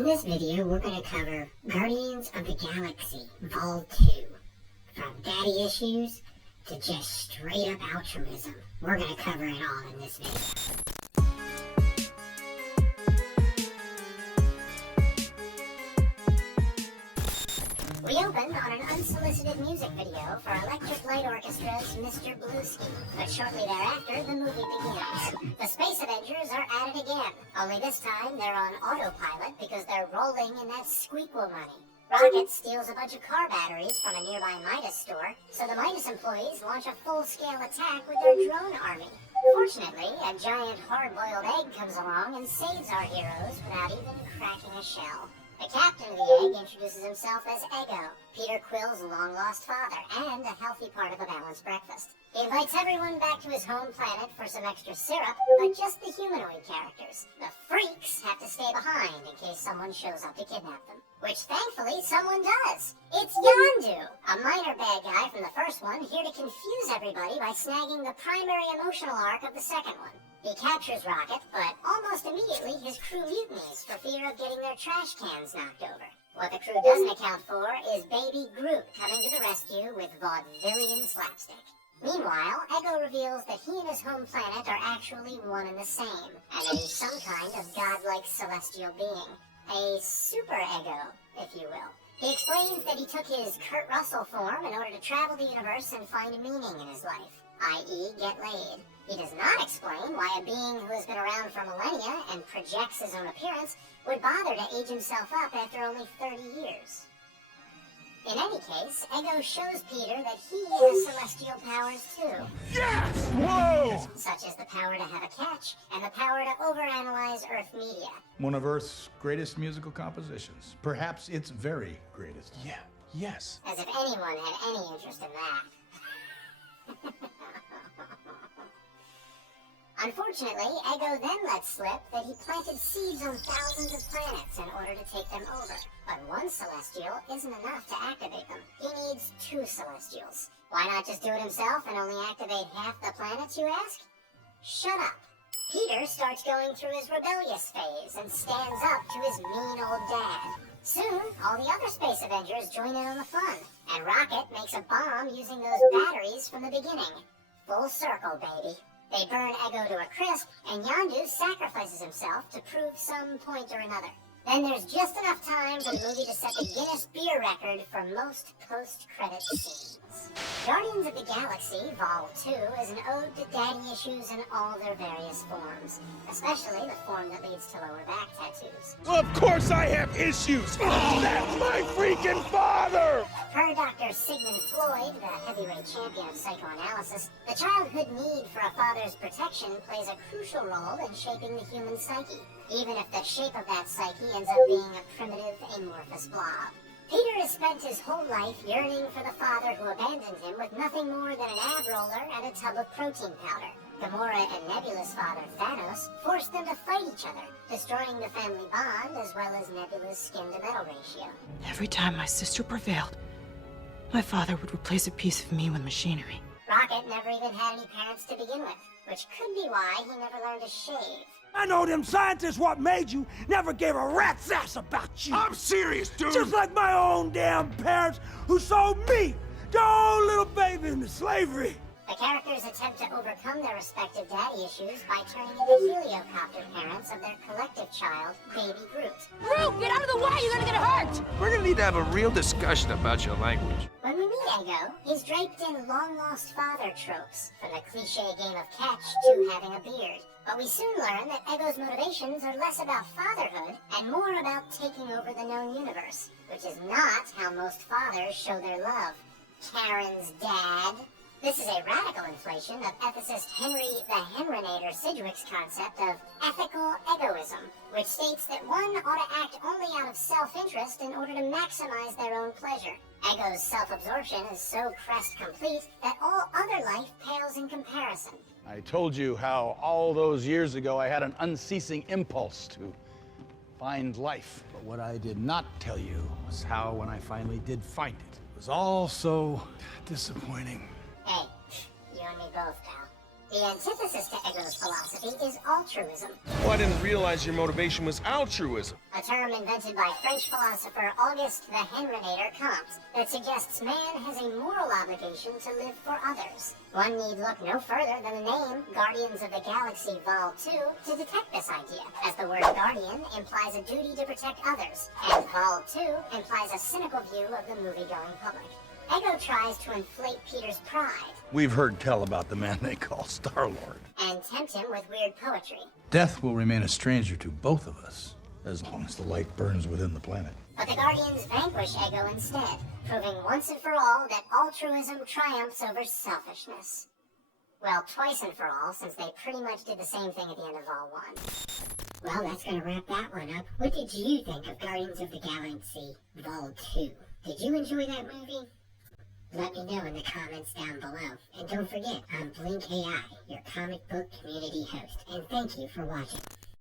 In this video, we're going to cover Guardians of the Galaxy Vol. 2. From daddy issues to just straight up altruism. We're going to cover it all in this video. We opened on an unsolicited music video for Electric Light Orchestra's Mr. Bluesky, but shortly thereafter, the movie begins. The Space Avengers are at it again, only this time they're on autopilot because they're rolling in that squeakquel money. Rocket steals a bunch of car batteries from a nearby Midas store, so the Midas employees launch a full-scale attack with their drone army. Fortunately, a giant hard-boiled egg comes along and saves our heroes without even cracking a shell. The captain of the egg introduces himself as Ego, Peter Quill's long-lost father, and a healthy part of a balanced breakfast. He invites everyone back to his home planet for some extra syrup, but just the humanoid characters. The freaks have to stay behind in case someone shows up to kidnap them. Which, thankfully, someone does. It's Yondu, a minor bad guy from the first one, here to confuse everybody by snagging the primary emotional arc of the second one. He captures Rocket, but almost immediately his crew mutinies for fear of getting their trash cans knocked over. What the crew doesn't account for is Baby Groot coming to the rescue with vaudevillian slapstick. Meanwhile, Ego reveals that he and his home planet are actually one and the same, and that he's some kind of godlike celestial being. A super ego, if you will. He explains that he took his Kurt Russell form in order to travel the universe and find meaning in his life, i.e. get laid. He does not explain why a being who has been around for millennia and projects his own appearance would bother to age himself up after only 30 years. In any case, Ego shows Peter that he has celestial powers too. Yes! Whoa! Such as the power to have a catch and the power to overanalyze Earth media. One of Earth's greatest musical compositions. Perhaps its very greatest. Yeah, yes. As if anyone had any interest in that. Unfortunately, Ego then lets slip that he planted seeds on thousands of planets in order to take them over. But one Celestial isn't enough to activate them. He needs 2 Celestials. Why not just do it himself and only activate half the planets, you ask? Shut up. Peter starts going through his rebellious phase and stands up to his mean old dad. Soon, all the other Space Avengers join in on the fun, and Rocket makes a bomb using those batteries from the beginning. Full circle, baby. They burn Ego to a crisp, and Yondu sacrifices himself to prove some point or another. Then there's just enough time for the movie to set the Guinness Beer record for most post-credit scenes. Guardians of the Galaxy Vol. 2 is an ode to daddy issues in all their various forms, especially the form that leads to lower back tattoos. Of course I have issues! That's my freaking father! Per Dr. Sigmund Freud, the heavyweight champion of psychoanalysis, the childhood need for a father's protection plays a crucial role in shaping the human psyche, even if the shape of that psyche ends up being a primitive, amorphous blob. Peter has spent his whole life yearning for the father who abandoned him with nothing more than an ab roller and a tub of protein powder. Gamora and Nebula's father, Thanos, forced them to fight each other, destroying the family bond as well as Nebula's skin-to-metal ratio. Every time my sister prevailed, my father would replace a piece of me with machinery. Rocket never even had any parents to begin with, which could be why he never learned to shave. I know them scientists what made you never gave a rat's ass about you. I'm serious, dude! Just like my own damn parents who sold me, their own little baby, into slavery. The characters attempt to overcome their respective daddy issues by turning into heliocopter parents of their collective child, Baby Groot. Groot, get out of the way! You're gonna get hurt! We're gonna need to have a real discussion about your language. When we meet Ego, he's draped in long-lost father tropes, from the cliche game of catch to having a beard. But we soon learn that Ego's motivations are less about fatherhood and more about taking over the known universe, which is not how most fathers show their love. Karen's dad. This is a radical inflation of ethicist Henry the Henrinator Sidgwick's concept of ethical egoism, which states that one ought to act only out of self-interest in order to maximize their own pleasure. Ego's self-absorption is so crest complete that all other life pales in comparison. I told you how all those years ago I had an unceasing impulse to find life. But what I did not tell you was how, when I finally did find it, it was all so disappointing. Hey, you and me both, pal. The antithesis to Ego's philosophy is altruism, Oh, I didn't realize your motivation was altruism. a term invented by French philosopher Auguste the Henrinator Comte that suggests man has a moral obligation to live for others. One need look no further than the name Guardians of the Galaxy Vol. 2 to detect this idea, as the word guardian implies a duty to protect others, and Vol. 2 implies a cynical view of the movie-going public. Ego tries to inflate Peter's pride We've heard tell about the man they call Star-Lord. and tempt him with weird poetry. Death will remain a stranger to both of us, as long as the light burns within the planet. But the Guardians vanquish Ego instead, proving once and for all that altruism triumphs over selfishness. Well, twice and for all, since they pretty much did the same thing at the end of Vol. 1. Well, that's gonna wrap that one up. What did you think of Guardians of the Galaxy Vol. 2? Did you enjoy that movie? Let me know in the comments down below. And don't forget, I'm JINK A.I, your comic book community host. And thank you for watching.